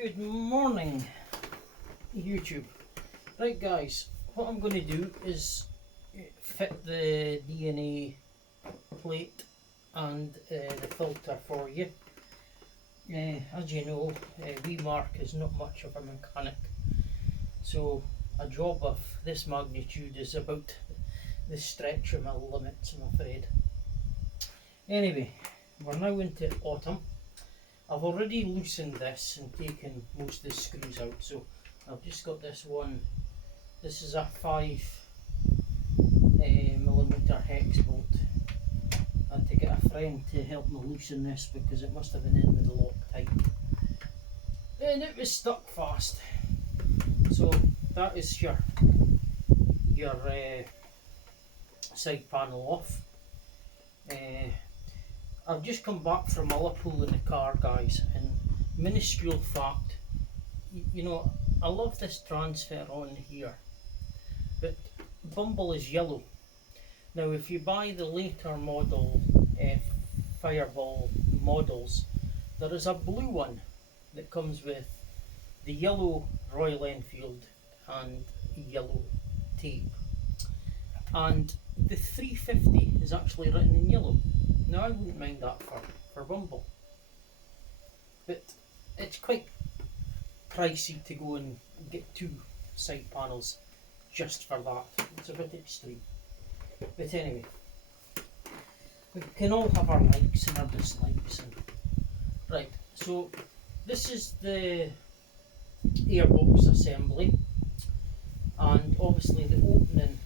Good morning, YouTube. Right guys, what I'm going to do is fit the DNA plate and the filter for you. As you know, Mark is not much of a mechanic, so a job of this magnitude is about the stretch of my limits, I'm afraid. Anyway, we're now into autumn. I've already loosened this and taken most of the screws out, so I've just got this one. This is a 5mm hex bolt. I had to get a friend to help me loosen this because it must have been in with the Loctite, and it was stuck fast. So that is your side panel off. I've just come back from Liverpool in the car, guys, and minuscule fact, you know, I love this transfer on here, but Bumble is yellow. Now if you buy the later model Fireball models, there is a blue one that comes with the yellow Royal Enfield and yellow tape, and the 350 is actually written in yellow. Now I wouldn't mind that for Bumble, but it's quite pricey to go and get two side panels just for that. It's a bit extreme. But anyway, we can all have our likes and our dislikes. Right, so this is the Airbox assembly, and obviously the opening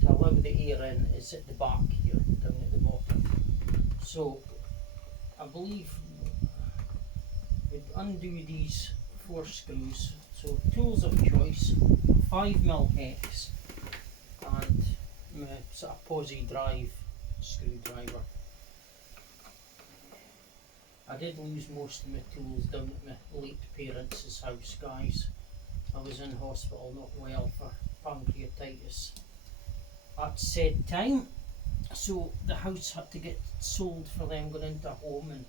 to allow the air in is at the back here, down at the bottom. So I believe we'd undo these 4 screws. So tools of choice, 5mm hex and my sort of Aussie drive screwdriver. I did lose most of my tools down at my late parents' house, guys. I was in hospital not well for pancreatitis at said time, so the house had to get sold for them going into a home, and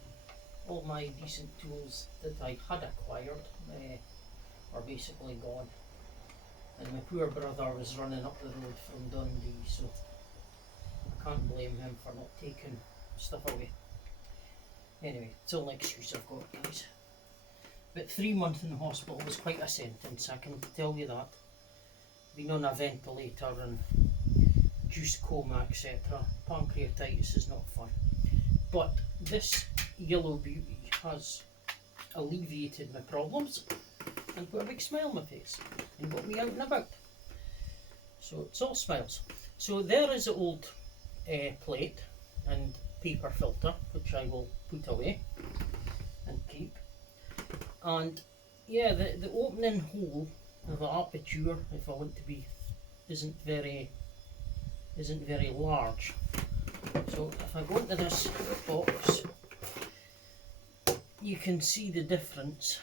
all my decent tools that I had acquired are basically gone. And my poor brother was running up the road from Dundee, so I can't blame him for not taking stuff away. Anyway, it's the only excuse I've got, guys. But 3 months in the hospital was quite a sentence, I can tell you that. Being on a ventilator and juice coma, etc. Pancreatitis is not fun. But this yellow beauty has alleviated my problems and put a big smile on my face and got me out and about. So it's all smiles. So there is the old plate and paper filter, which I will put away and keep. And yeah, the opening hole of the aperture, if I want to be, isn't very large. So if I go into this box, you can see the difference.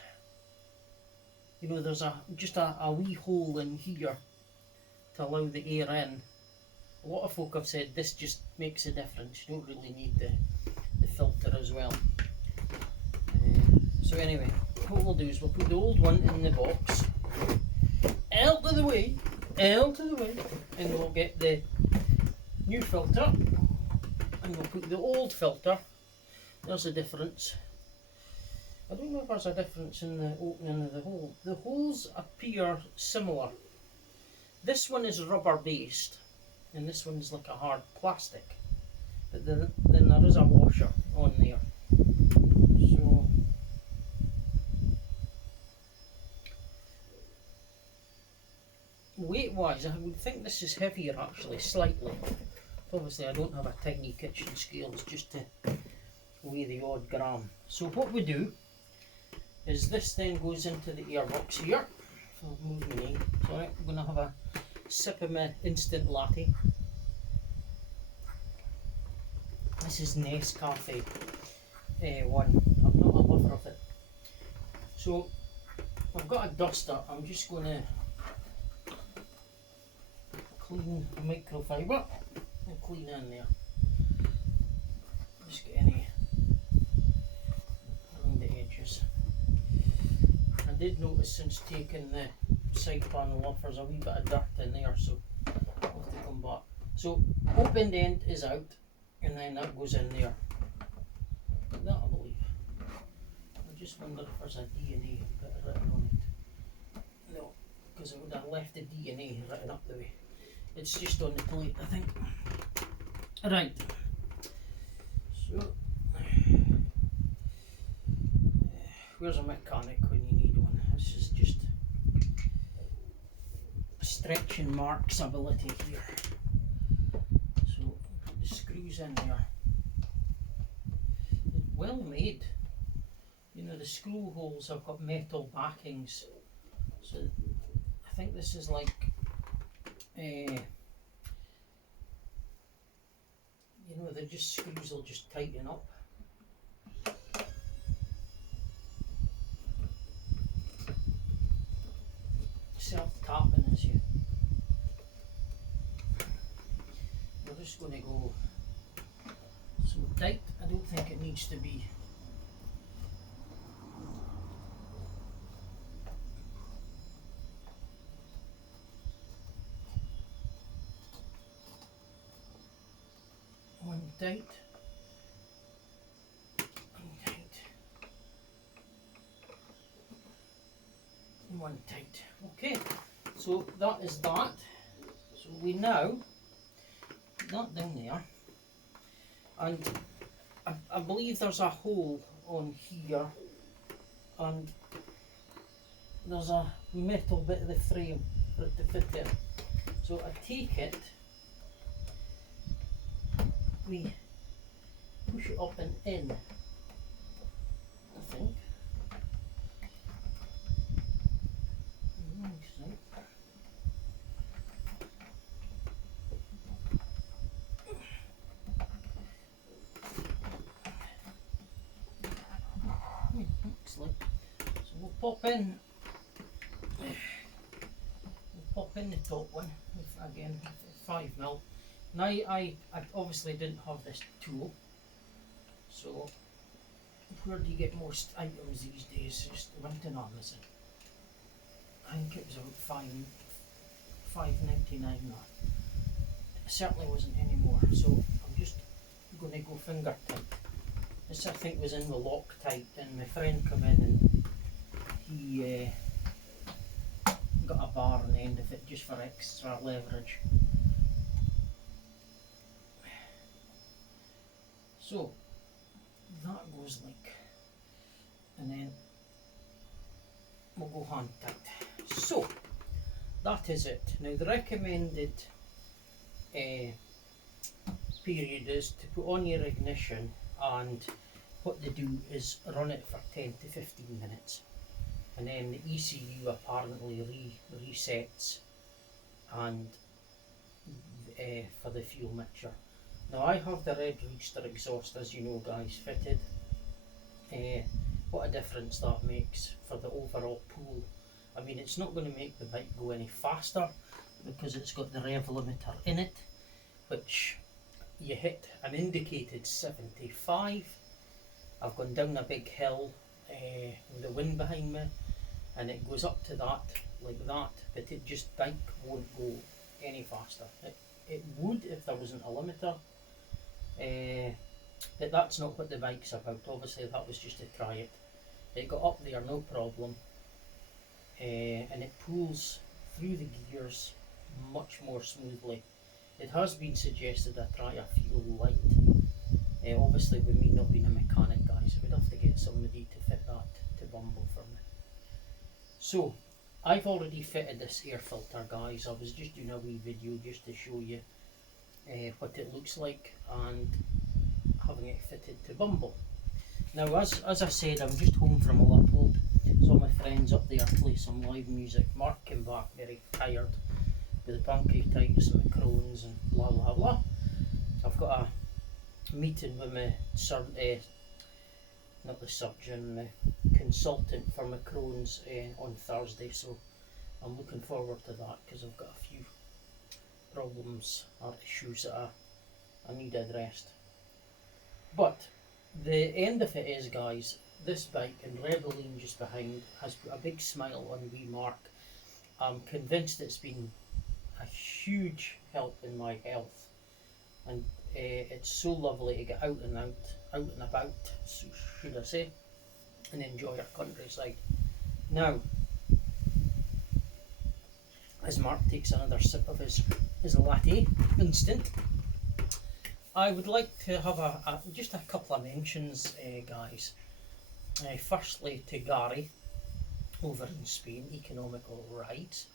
You know, there's just a wee hole in here to allow the air in. A lot of folk have said this just makes a difference. You don't really need the filter as well. So anyway, what we'll do is we'll put the old one in the box, out of the way, and we'll get the new filter, and we'll put the old filter. There's a difference. I don't know if there's a difference in the opening of the hole. The holes appear similar. This one is rubber based and this one is like a hard plastic, but then there is a washer on there. So weight wise, I would think this is heavier actually, slightly. Obviously I don't have a tiny kitchen scale, it's just to weigh the odd gram. So what we do is this then goes into the airbox here. So I'll move my name. Sorry, I'm going to have a sip of my instant latte. This is Ness Cafe one. I'm not a lover of it. So I've got a duster. I'm just going to clean the microfiber and clean in there. Just get any around the edges. did notice since taking the side panel off there's a wee bit of dirt in there, so I'll have to come back. So opened end is out, and then that goes in there. Like that, I believe. I just wonder if there's a DNA bit written on it. No, because I would have left the DNA written up the way. It's just on the plate, I think. Right. So, where's a mechanic when you need one? This is just stretching Mark's ability here. So, put the screws in there. It's well made. You know, the screw holes have got metal backings. So, I think this is like you know, they're just screws will just tighten up. Self-tapping as you. We're just going to go so tight. I don't think it needs to be. One tight. One tight. One tight. Okay, so that is that. So we now put that down there, and I believe there's a hole on here, and there's a metal bit of the frame for it to fit in. So I take it, we push it up and in, I think. So we'll pop in the top one again, 5mm. Now I obviously didn't have this tool, so where do you get most items these days? Just went on Amazon. I think it was about $5.99. It certainly wasn't anymore, so I'm just going to go finger tight. This I think was in the Loctite, and my friend came in and he got a bar on the end of it just for extra leverage. So that goes like, and then we'll go hand tight. So that is it. Now the recommended period is to put on your ignition, and what they do is run it for 10 to 15 minutes, and then the ECU apparently resets and for the fuel mixture. Now I have the red Rooster exhaust, as you know guys, fitted. What a difference that makes for the overall pull. I mean, it's not going to make the bike go any faster because it's got the rev limiter in it, which you hit an indicated 75. I've gone down a big hill with the wind behind me, and it goes up to that like that, but it just bike won't go any faster. It would if there wasn't a limiter, but that's not what the bike's about. Obviously that was just to try it. It got up there no problem, and it pulls through the gears much more smoothly. It has been suggested I try a fuel light. Obviously with me not being a mechanic guys, I would have to get somebody to fit that to Bumble for me. So I've already fitted this air filter guys. I was just doing a wee video just to show you what it looks like and having it fitted to Bumble. Now as I said, I'm just home from a Liverpool. Saw my friends up there play some live music. Mark came back very tired with the pancreatitis and the Crohn's and blah blah blah. I've got a meeting with my not the surgeon, my consultant for my Crohn's on Thursday, so I'm looking forward to that because I've got a few problems or issues that I need addressed. But the end of it is guys, this bike, and Rebelline just behind has put a big smile on wee Mark. I'm convinced it's been a huge help in my health, and it's so lovely to get out and about, should I say, and enjoy our countryside. Now, as Mark takes another sip of his latte instant, I would like to have just a couple of mentions, guys. Firstly, to Gary over in Spain, Economical Rides,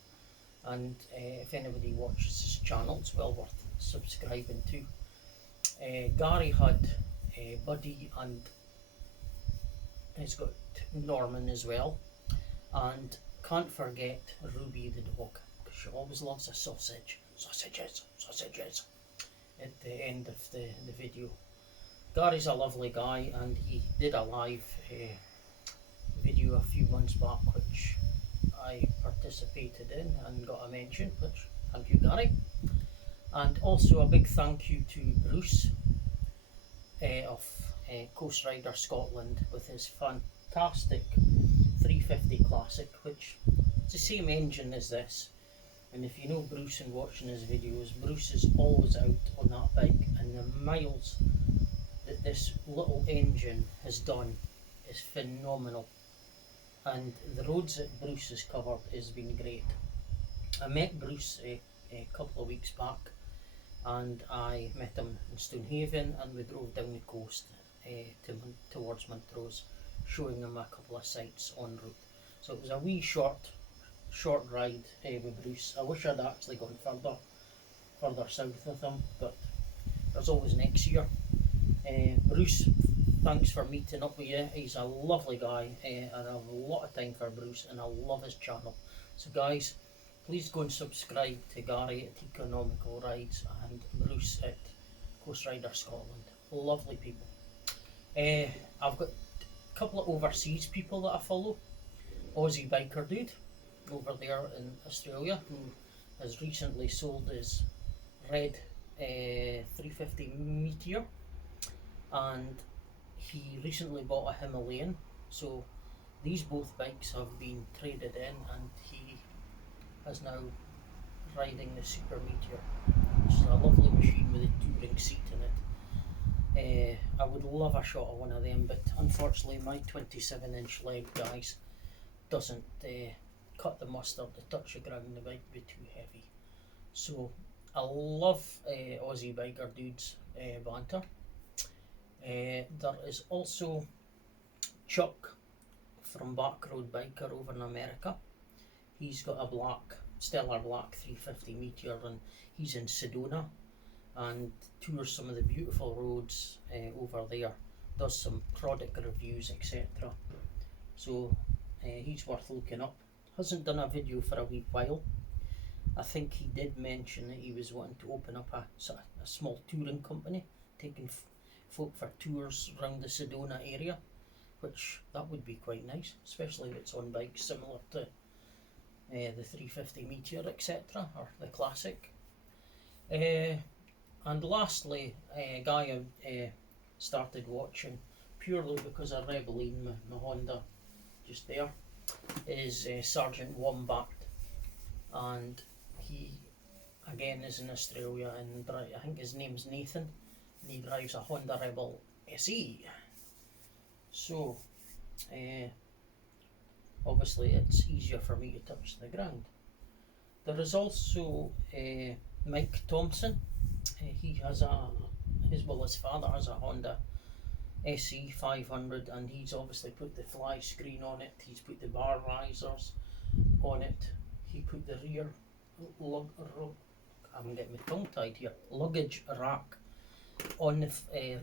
and if anybody watches his channel, it's well worth subscribing to. Gary had Buddy, and he's got Norman as well, and can't forget Ruby the dog, because she always loves a sausages at the end of the video. Gary's a lovely guy, and he did a live video a few months back which I participated in and got a mention, which thank you, Gary. And also a big thank you to Bruce of Coastrider Scotland with his fantastic 350 Classic, which is the same engine as this. And if you know Bruce and watching his videos, Bruce is always out on that bike, and the miles that this little engine has done is phenomenal. And the roads that Bruce has covered has been great. I met Bruce a couple of weeks back, and I met him in Stonehaven, and we drove down the coast towards Montrose, showing him a couple of sites en route. So it was a wee short ride with Bruce. I wish I'd actually gone further south with him, but there's always next year. Bruce, thanks for meeting up with you. He's a lovely guy, and I have a lot of time for Bruce, and I love his channel. So guys, please go and subscribe to Gary at Economical Rides and Bruce at Coastrider Scotland. Lovely people. I've got a couple of overseas people that I follow. Aussie biker dude over there in Australia, who has recently sold his red 350 Meteor, and he recently bought a Himalayan. So these both bikes have been traded in, and he is now riding the Super Meteor, which is a lovely machine with a touring seat in it. I would love a shot of one of them, but unfortunately my 27-inch leg, guys, doesn't cut the mustard. To touch the ground, the bike would be too heavy. So I love Aussie biker dudes banter. There is also Chuck from Backroad Biker over in America. He's got a stellar black 350 Meteor, and he's in Sedona and tours some of the beautiful roads over there, does some product reviews, etc. So he's worth looking up. Hasn't done a video for a wee while. I think he did mention that he was wanting to open up a small touring company, taking folk for tours around the Sedona area, which that would be quite nice, especially if it's on bikes similar to the 350 Meteor, etc., or the Classic. And lastly, a guy I started watching purely because of Rebelline, my Honda just there, is Sergeant Wombat, and he again is in Australia, and I think his name's Nathan, and he drives a Honda Rebel SE. So obviously it's easier for me to touch the ground. There is also Mike Thompson. He has his father has a Honda SE 500, and he's obviously put the fly screen on it, he's put the bar risers on it, he put the rear I'm getting my tongue tied here, luggage rack on the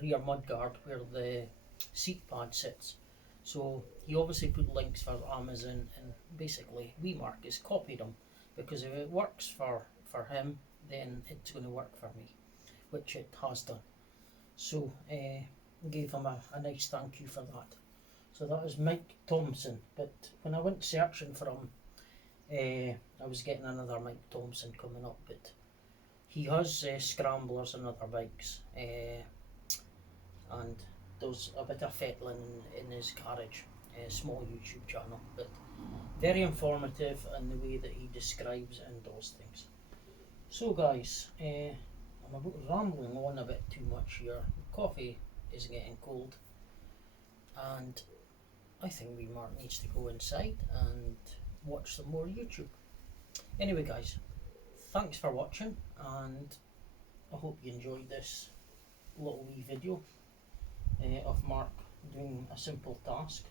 rear mudguard where the seat pad sits. So he obviously put links for Amazon, and basically WeMark has copied him, because if it works for him, then it's going to work for me, which it has done. So gave him a nice thank you for that. So that was Mike Thompson, but when I went searching for him, I was getting another Mike Thompson coming up, but he has scramblers and other bikes, and does a bit of fettling in his garage, a small YouTube channel, but very informative in the way that he describes and does things. So guys, I'm about rambling on a bit too much here. The coffee is getting cold, and I think we Mark needs to go inside and watch some more YouTube. Anyway guys, thanks for watching, and I hope you enjoyed this little wee video of Mark doing a simple task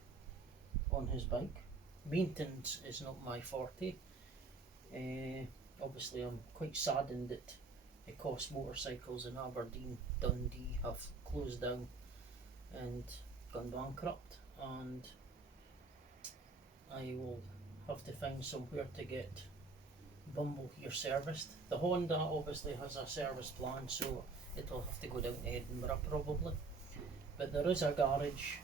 on his bike. Maintenance is not my forte. Obviously I'm quite saddened that Cost Motorcycles in Aberdeen, Dundee have closed down and gone bankrupt, and I will have to find somewhere to get Bumble here serviced. The Honda obviously has a service plan, so it'll have to go down to Edinburgh probably. But there is a garage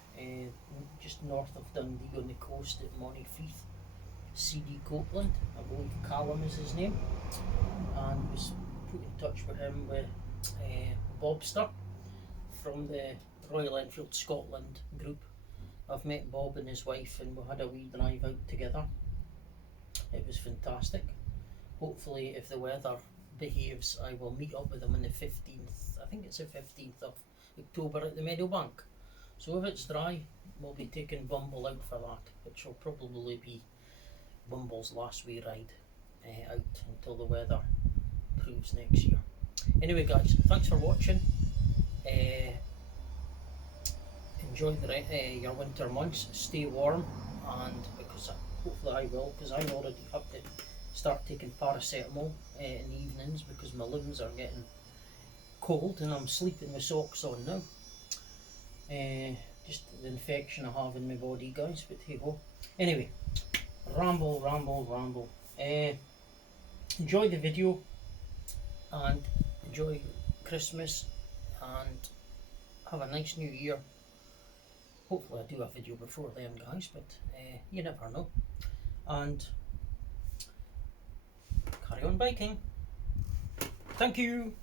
just north of Dundee on the coast at Montefieth, CD Copeland, I believe Callum is his name, and was put in touch with him with Bobster from the Royal Enfield Scotland group. I've met Bob and his wife and we had a wee drive out together. It was fantastic. Hopefully if the weather behaves I will meet up with them on the 15th, I think it's the 15th of October at the Meadowbank. So if it's dry we'll be taking Bumble out for that, which will probably be Bumble's last wee ride out until the weather proves next year. Anyway guys, thanks for watching. Enjoy your winter months, stay warm, and because hopefully I will, because I already have to start taking paracetamol in the evenings because my limbs are getting cold and I'm sleeping with socks on now. Just the infection I have in my body guys, but hey ho. Anyway, ramble. Enjoy the video and enjoy Christmas and have a nice new year. Hopefully I do a video before then guys, but you never know. And carry on biking. Thank you.